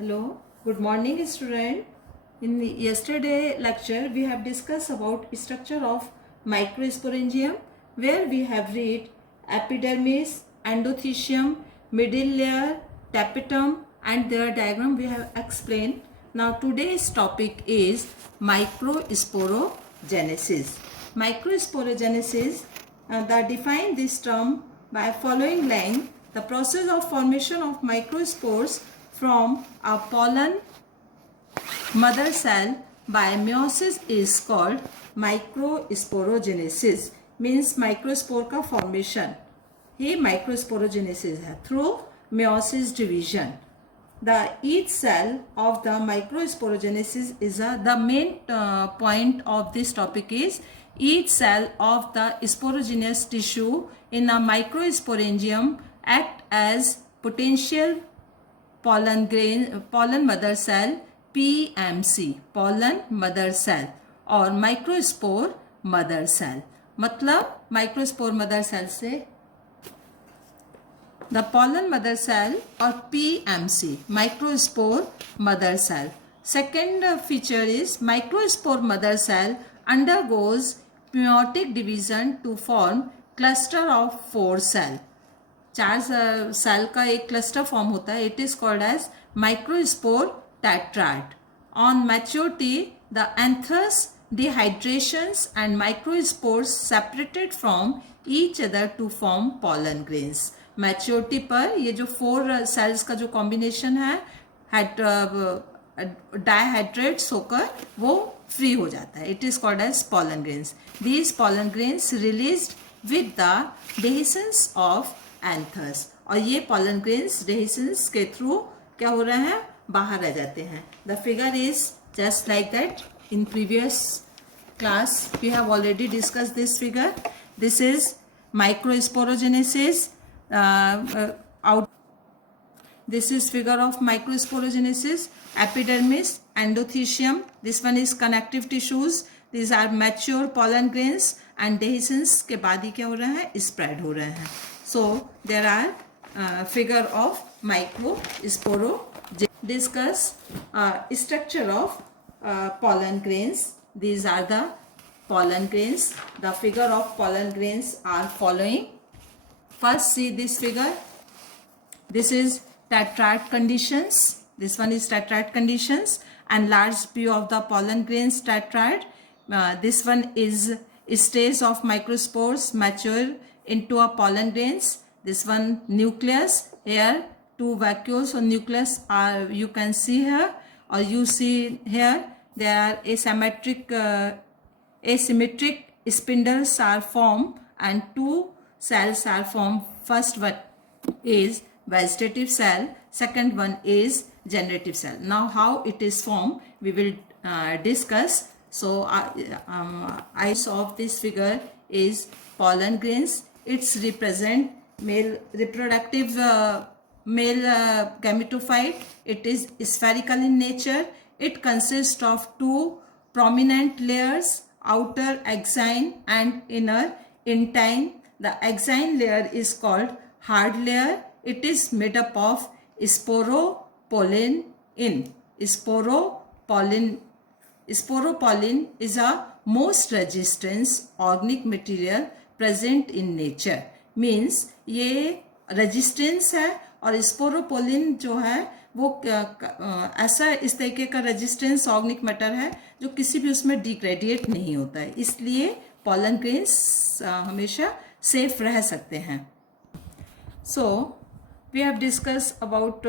Hello, good morning student. In the yesterday lecture we have discussed about structure of microsporangium where we have read epidermis, endothecium, middle layer, tapetum and their diagram we have explained. Now today's topic is microsporogenesis. Microsporogenesis, define this term by following line. The process of formation of microspores from a pollen mother cell by meiosis is called microsporogenesis. Means microspore का formation ही microsporogenesis है through meiosis division. The each cell of the microsporogenesis is the main point of this topic is each cell of the sporogenous tissue in a microsporangium act as potential pollen mother cell PMC pollen mother cell और microspore mother cell. मतलब microspore mother cell से the pollen mother cell or PMC microspore mother cell. Second feature is microspore mother cell undergoes meiotic division to form cluster of 4 cell. 4 cell का एक cluster form होता है. It is called as microspore tetrad. On maturity the anthers dehydrations and microspores separated from each other to form pollen grains. Maturity पर ये जो 4 sales का जो combination है डाइहाइड्रेट्स होकर वो फ्री हो जाता है. It is called as pollen grains. These pollen grains released with the dehiscence of anthers. और ये पॉलन ग्रेन्स डेहिसेंस के थ्रू क्या हो रहे हैं, बाहर रह जाते हैं. The figure is just like that. In previous class we have already discuss this figure. This is microsporogenesis out. This is figure of microsporogenesis. Epidermis, endothecium. This one is connective tissues. These are mature pollen grains and dehiscence के बाद ही क्या हो रहा है, spread हो रहे हैं. So there are figure of microsporogenesis. Discuss structure of pollen grains. These are the pollen grains. The figure of pollen grains are following. First see this figure. This is tetrad conditions. This one is tetrad conditions. Enlarged view of the pollen grains tetrad. This one is stage of microspores mature into a pollen grains. This one nucleus. Here 2 vacuoles or nucleus are you can see here or you see here. There are asymmetric spindles are formed and 2 cells are formed. First one is vegetative cell, second one is generative cell. Now how it is formed we will discuss. So eyes of this figure is pollen grains. It's represent male reproductive male gametophyte. It is spherical in nature. It consists of 2 prominent layers, outer axine and inner intine. The axine layer is called hard layer. It is made up of sporopollen. Sporopollen is a most resistant organic material present in nature. Means ये resistance है और sporopollen जो है वो ऐसा इस तरीके का resistance organic matter है जो किसी भी उसमें degradiate नहीं होता है. इसलिए pollen grains हमेशा safe रह सकते हैं. So we have discussed about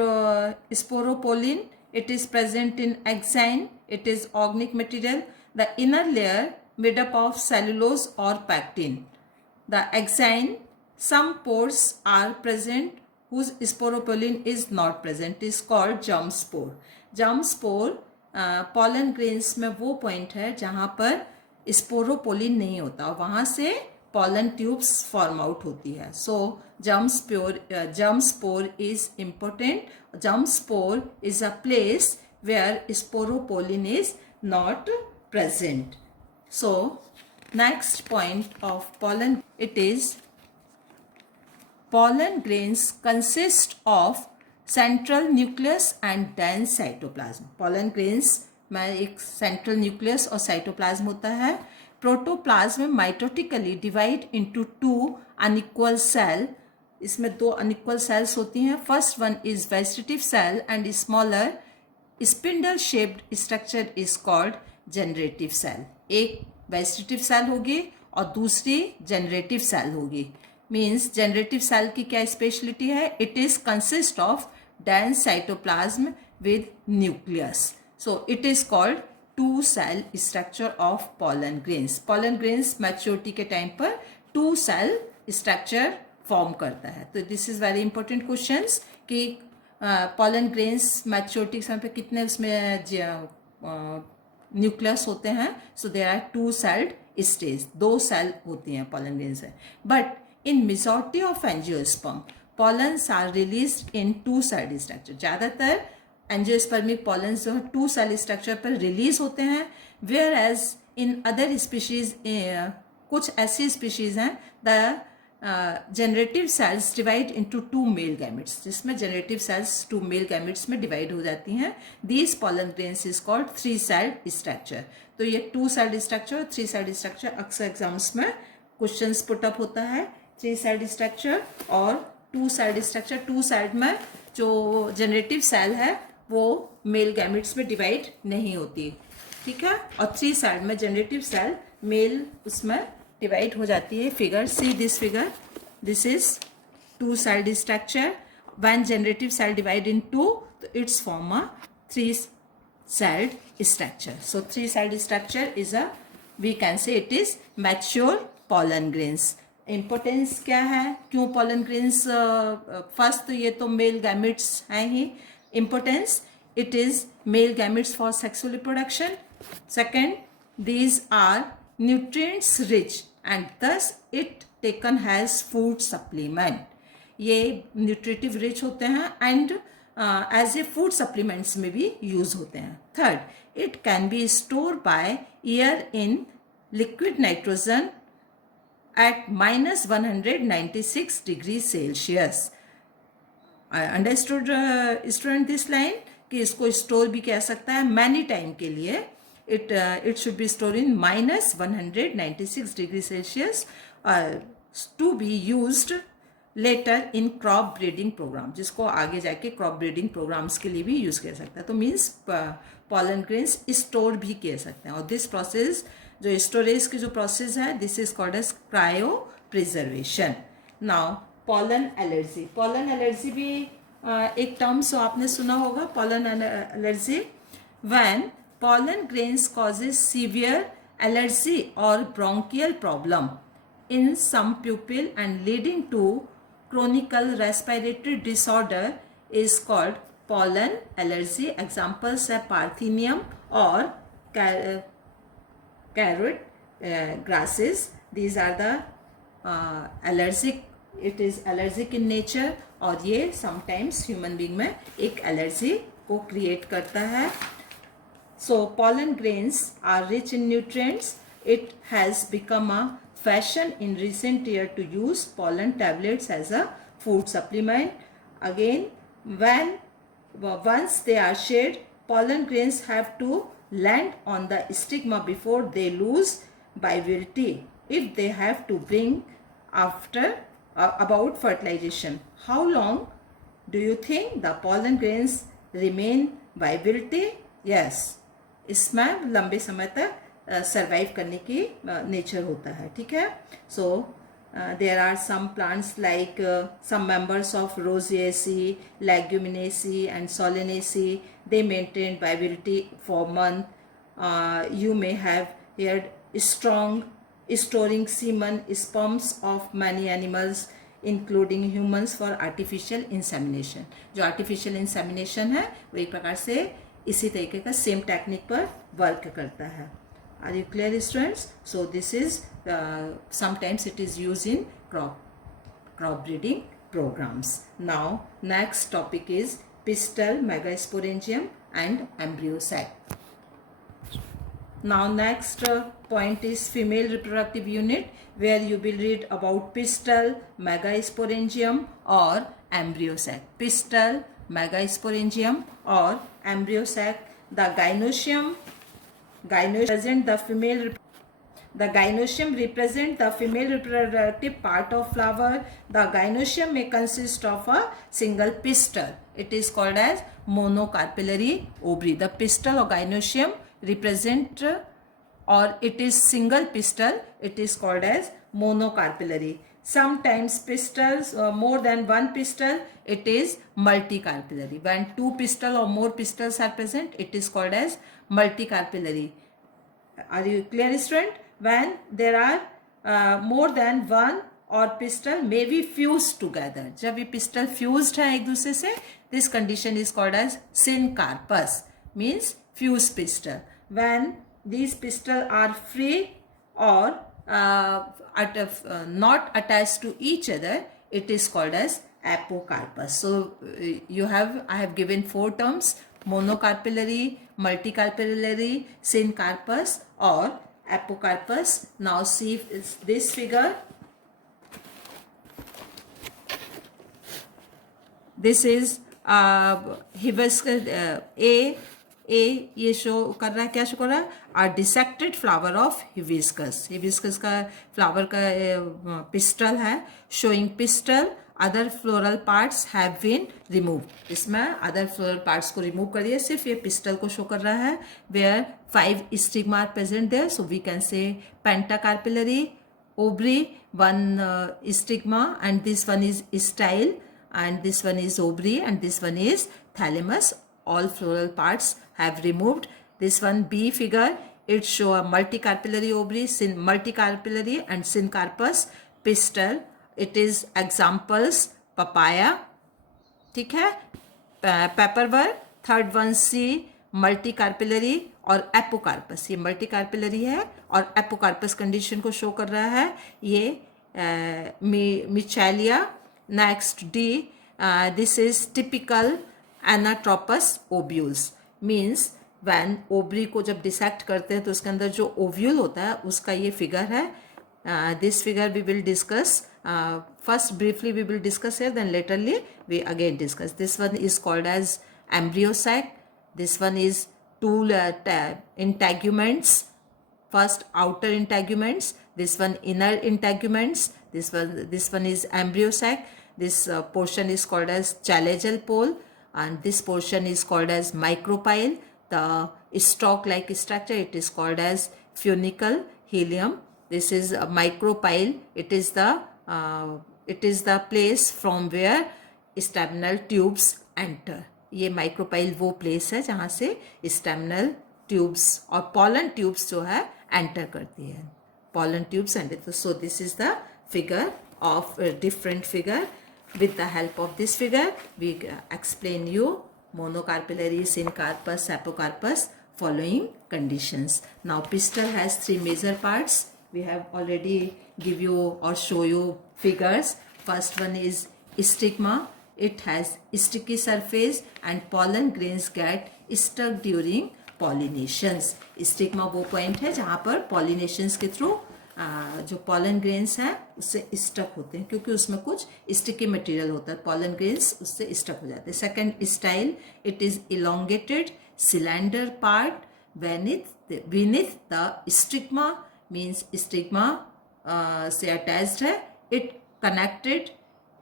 sporopollen. It is present in axine. It is organic material. The inner layer made up of cellulose or pectin. The axine, some pores are present whose sporopollen is not present. It is called germ spore. Germ spore pollen grains में वो point है जहाँ पर sporopollen नहीं होता, वहाँ से pollen tubes form out होती है. So germ spore is important. Germ spore is a place where sporopollen is not present. So next point of pollen, it is pollen grains consist of central nucleus and dense cytoplasm. Pollen grains में एक central nucleus और cytoplasm होता है। Protoplasm mitotically divide into two unequal cell. इसमें दो unequal cells होती हैं। First one is vegetative cell and smaller spindle shaped structure is called generative cell. एक वेजिटेटिव सेल होगी और दूसरी जनरेटिव सेल होगी। मीन्स जनरेटिव सेल की क्या स्पेशलिटी है? It is consist of dense cytoplasm with nucleus, so it is called two cell structure of pollen grains. Pollen grains maturity के time पर टू सेल स्ट्रक्चर फॉर्म करता है। तो this is very important questions कि pollen grains maturity के समय पे कितने उसमें न्यूक्लियस होते हैं। So there are two celled stage, दो सेल होती हैं पॉलन ग्रेन्स में। But in majority of angiosperm pollens are released in two celled structure. ज़्यादातर एंजियोस्पर्मिक पॉलन्स जो है टू सेल स्ट्रक्चर पर रिलीज होते हैं। Where as in other species, कुछ ऐसी स्पीशीज हैं the generative cells divide into two male gametes, जिसमें generative cells two male gametes में डिवाइड हो जाती हैं। These pollen grains is called three celled structure. तो ये two celled structure, three celled structure अक्सर एग्जाम्स में क्वेश्चंस पुट अप होता है। थ्री सेल्ड स्ट्रक्चर और two celled structure. Two celled में जो जनरेटिव सेल है वो मेल गैमेट्स में डिवाइड नहीं होती, ठीक है। और थ्री सेल्ड में जनरेटिव सेल मेल उसमें डिवाइड हो जाती है। Figure, see this figure, this is two celled structure. When generative cell divide into, तो it's form a three celled structure. So three celled structure is a, we can say it is mature pollen grains. Importance क्या है, क्यों pollen grains? First तो ये तो male gametes हैं ही। Importance, it is male gametes for sexual reproduction. Second, these are nutrients rich and thus it taken as food supplement. ये nutritive rich होते हैं and as a food supplements में भी use होते हैं. Third, it can be stored by year in liquid nitrogen at minus 196 degrees Celsius. I understood student this line कि इसको store भी कह सकता है मैनी टाइम के लिए। It should be store in minus 196 degree celsius to be used later in crop breeding program, जिसको आगे जाके क्रॉप ब्रीडिंग प्रोग्राम्स के लिए भी यूज कर सकता है। तो मीन्स पॉलन ग्रेन्स स्टोर भी कह सकते हैं। और दिस प्रोसेस, जो स्टोरेज की जो प्रोसेस है, this is called as cryopreservation. Now pollen allergy. Pollen allergy भी एक टर्म सो आपने सुना होगा, pollen allergy. When pollen grains causes severe allergy और bronchial problem in some people and leading to chronical respiratory disorder is called pollen allergy. Examples है parthenium और carrot grasses. These are the allergic, it is allergic in nature और ये sometimes human being में एक allergy को create करता है। So pollen grains are rich in nutrients. It has become a fashion in recent year to use pollen tablets as a food supplement. Again, once they are shed, pollen grains have to land on the stigma before they lose viability. If they have to bring after about fertilization, how long do you think the pollen grains remain viability? Yes, इसमें लंबे समय तक survive करने की nature होता है, ठीक है। So there are some plants like some members of Rosaceae, Leguminosae and Solanaceae, they maintain viability for month. You may have heard strong storing semen sperms of many animals including humans for artificial insemination. जो artificial insemination है वो एक प्रकार से इसी तरीके का same technique पर वर्क करता है. Are you clear, students? So this is sometimes it is used in crop breeding programs. Now next topic is pistil, megasporangium and embryo sac. Now next point is female reproductive unit, where you will read about pistil, megasporangium or embryo sac. Pistil megasporangium और embryo sac. The gynoecium represent the female. The gynoecium represent the female reproductive part of flower. The gynoecium may consist of a single pistil. It is called as monocarpellary ovary. The pistil or gynoecium represent or it is single pistil. It is called as monocarpellary. Sometimes pistils, more than one pistil, it is multicarpellary. When two pistil or more pistils are present, it is called as multicarpellary. Are you clear, student? When there are more than one or pistil may be fused together. जब ये pistil fused है एक दूसरे से, this condition is called as syncarpus, means fused pistil. When these pistils are free or not attached to each other, it is called as apocarpus. So I have given 4 terms: monocarpellary, multicarpellary, syncarpus or apocarpus. Now see this figure. This is hibiscus A ये show कर रहा है, क्या show कर रहा है? A dissected flower of hibiscus. hibiscus का flower का पिस्टल है, showing pistil. Other floral parts have been removed. इसमें other floral parts को remove कर दिया, सिर्फ ये pistil को show कर रहा है. Where 5 stigma are present there, so we can say pentacarpellary ovary, 1 stigma, and this one is style, and this one is ovary, and this one is thalamus. All floral parts have removed. This one B figure, it show a multicarpellary ovary, multicarpellary and syncarpus pistil. It is examples papaya, ठीक है, पेपरवर. Third one सी मल्टीकार्पिलरी और apocarpous. ये मल्टीकार्पिलरी है और apocarpous condition को show कर रहा है. ये Michelia. Next D, this is typical anatropous ovules. Means when ovary को जब डिसेक्ट करते हैं तो उसके अंदर जो ओव्यूल होता है उसका ये फिगर है. This figure we will discuss. First briefly we will discuss here, then laterly we again discuss. This one is called as embryo sac. This one is 2 integuments. First outer integuments, this one inner integuments. This one is embryo sac. This portion is called as chalazial pole, and this portion is called as micropyle. The stalk like structure, it is called as funicle helium. This is a micropyle. It is the place from where staminal tubes enter. ये micropyle वो place है जहाँ से staminal tubes और pollen tubes जो है enter करती है. Pollen tubes enter. So this is the figure of a different figure. With the help of this figure, we explain you monocarpellary, syncarpus, apocarpus following conditions. Now pistil has 3 major parts. We have already give you or show you figures. First one is stigma. It has sticky surface and pollen grains get stuck during pollinations. Stigma वो point है जहाँ पर pollinations के through जो pollen grains हैं उससे stuck होते हैं, क्योंकि उसमें कुछ sticky material होता है. pollen grains उससे stuck हो जाते हैं. Second style, it is elongated cylinder part beneath the stigma. Means stigma से attached है. It connected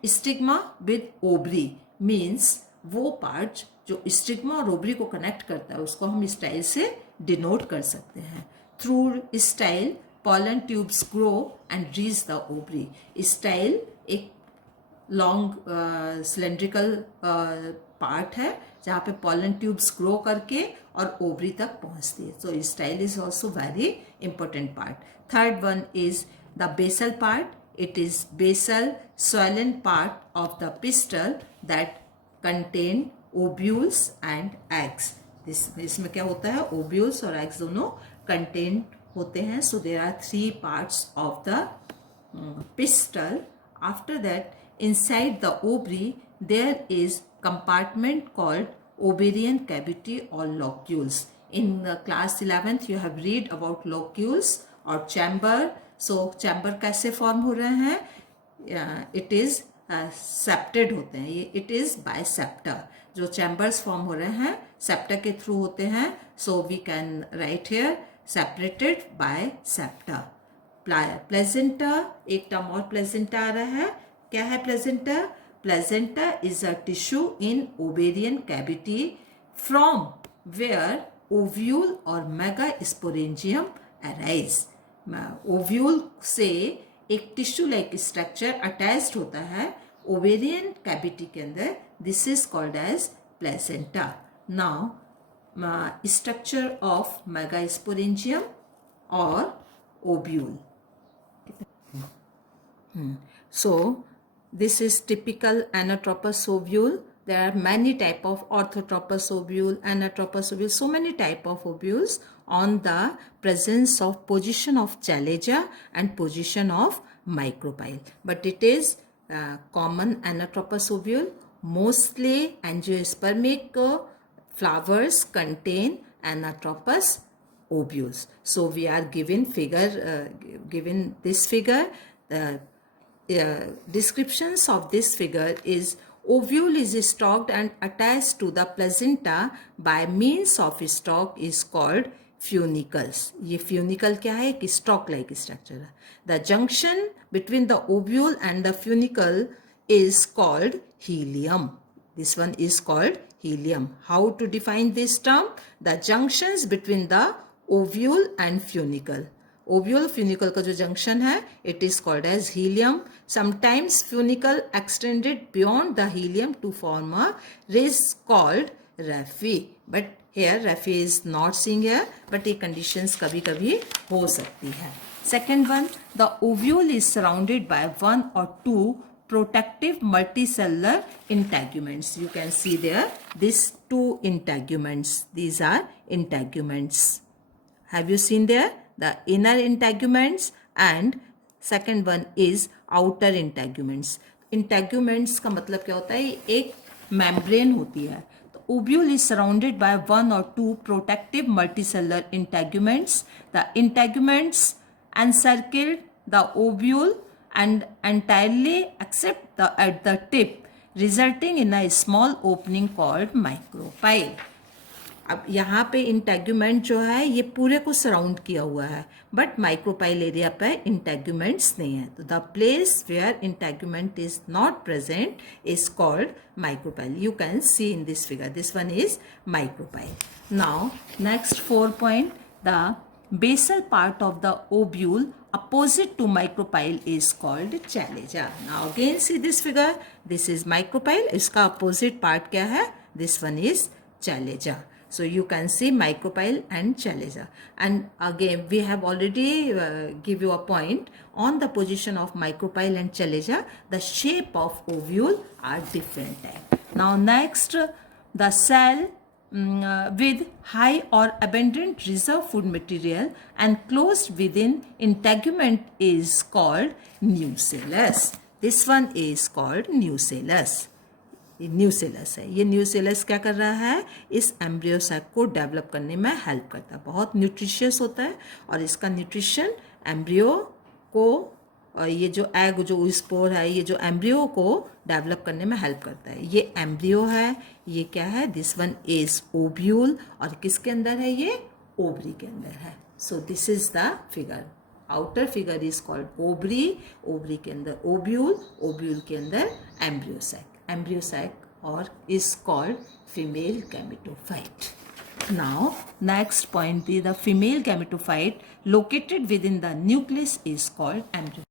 stigma with ovary. Means वो part जो stigma और ovary को connect करता है उसको हम style से denote कर सकते हैं. Through style pollen tubes grow and reach the ovary. Style एक long cylindrical part है जहाँ पे pollen tubes grow करके और ovary तक पहुँचती है. So style is also very important part. Third one is the basal part. It is basal swollen part of the pistil that contain ovules and eggs. इसमें क्या होता है? ovules और eggs दोनों contain होते हैं. So there are 3 parts of the pistil. After that, inside the ovary there is compartment called ovarian cavity or locules. In class 11th you have read about locules or chamber. So chamber कैसे form हो रहे हैं? It is septate होते हैं, ये it is by septa, जो chambers form हो रहे हैं सेप्टर के थ्रू होते हैं. So we can write here separated by septa. Placenta, एक टर्म और प्लेजेंटा आ रहा है. क्या है placenta? Placenta is a tissue in ovarian cavity from where ovule और मेगास्पोरेंजियम अराइज. ओव्यूल से एक टिश्यू लाइक स्ट्रक्चर अटैच्ड होता है ओवेरियन कैविटी के अंदर. This is called as placenta. Now structure of megasporangium और ovule. So this is typical anatropous ovule. There are many type of orthotropous ovule, anatropous ovule, so many type of ovules on the presence of position of chalaza and position of micropyle. But it is common anatropous ovule. Mostly angiospermic flowers contain anatropous ovules. So we are given this figure. Descriptions of this figure is ovule is stalked and attached to the placenta by means of stalk is called funicles. ये funicle क्या है? एक stalk like structure है. The junction between the ovule and the funicle is called helium. This one is called helium. How to define this term? The junctions between the ovule and funicle. Ovule funicle का जो junction है it is called as hilum. Sometimes funicle extended beyond the hilum to form a race called raphe. But here raphe is not seeing here, but ये conditions कभी कभी हो सकती है. Second one, the ovule is surrounded by 1 or 2 protective multicellular integuments. You can see there these 2 integuments. These are integuments. Have you seen there? The inner integuments and second one is outer integuments. Integuments का मतलब क्या होता है? एक membrane होती है. तो ovule is surrounded by 1 or 2 protective multicellular integuments. The integuments encircle the ovule and entirely except at the tip, resulting in a small opening called micropyle. अब यहाँ पे इंटेग्यूमेंट जो है ये पूरे को सराउंड किया हुआ है, बट माइक्रोपाइल एरिया पे इंटेग्यूमेंट्स नहीं है. तो the place where integument is not present is called micropyle. You can see in this figure, this one is micropyle. Now next 4 point, the basal part of the ovule opposite to micropyle is called chalaza. Now again see this figure, this is micropyle, इसका opposite part क्या है? This one is chalaza. So you can see micropyle and chalaza. And again we have already give you a point on the position of micropyle and chalaza. The shape of ovule are different type. Now next, the cell with high or abundant reserve food material and closed within integument is called nucellus. This one is called nucellus. ये nucellus है. ये nucellus क्या कर रहा है? इस embryo sac को develop करने में हेल्प करता है. बहुत न्यूट्रिशियस होता है और इसका न्यूट्रिशन एम्ब्रियो को, ये जो एग जो स्पोर है, ये जो एम्ब्रियो को डेवलप करने में हेल्प करता है. ये एम्ब्रियो है, ये क्या है? This one is ovule. और किसके अंदर है? ये ओवरी के अंदर है. So this is the figure. Outer figure is called ovary. Ovary के अंदर ओव्यूल, ओव्यूल के अंदर embryo sac. Embryo sac or is called female gametophyte. Now next point, the female gametophyte located within the nucleus is called embryo.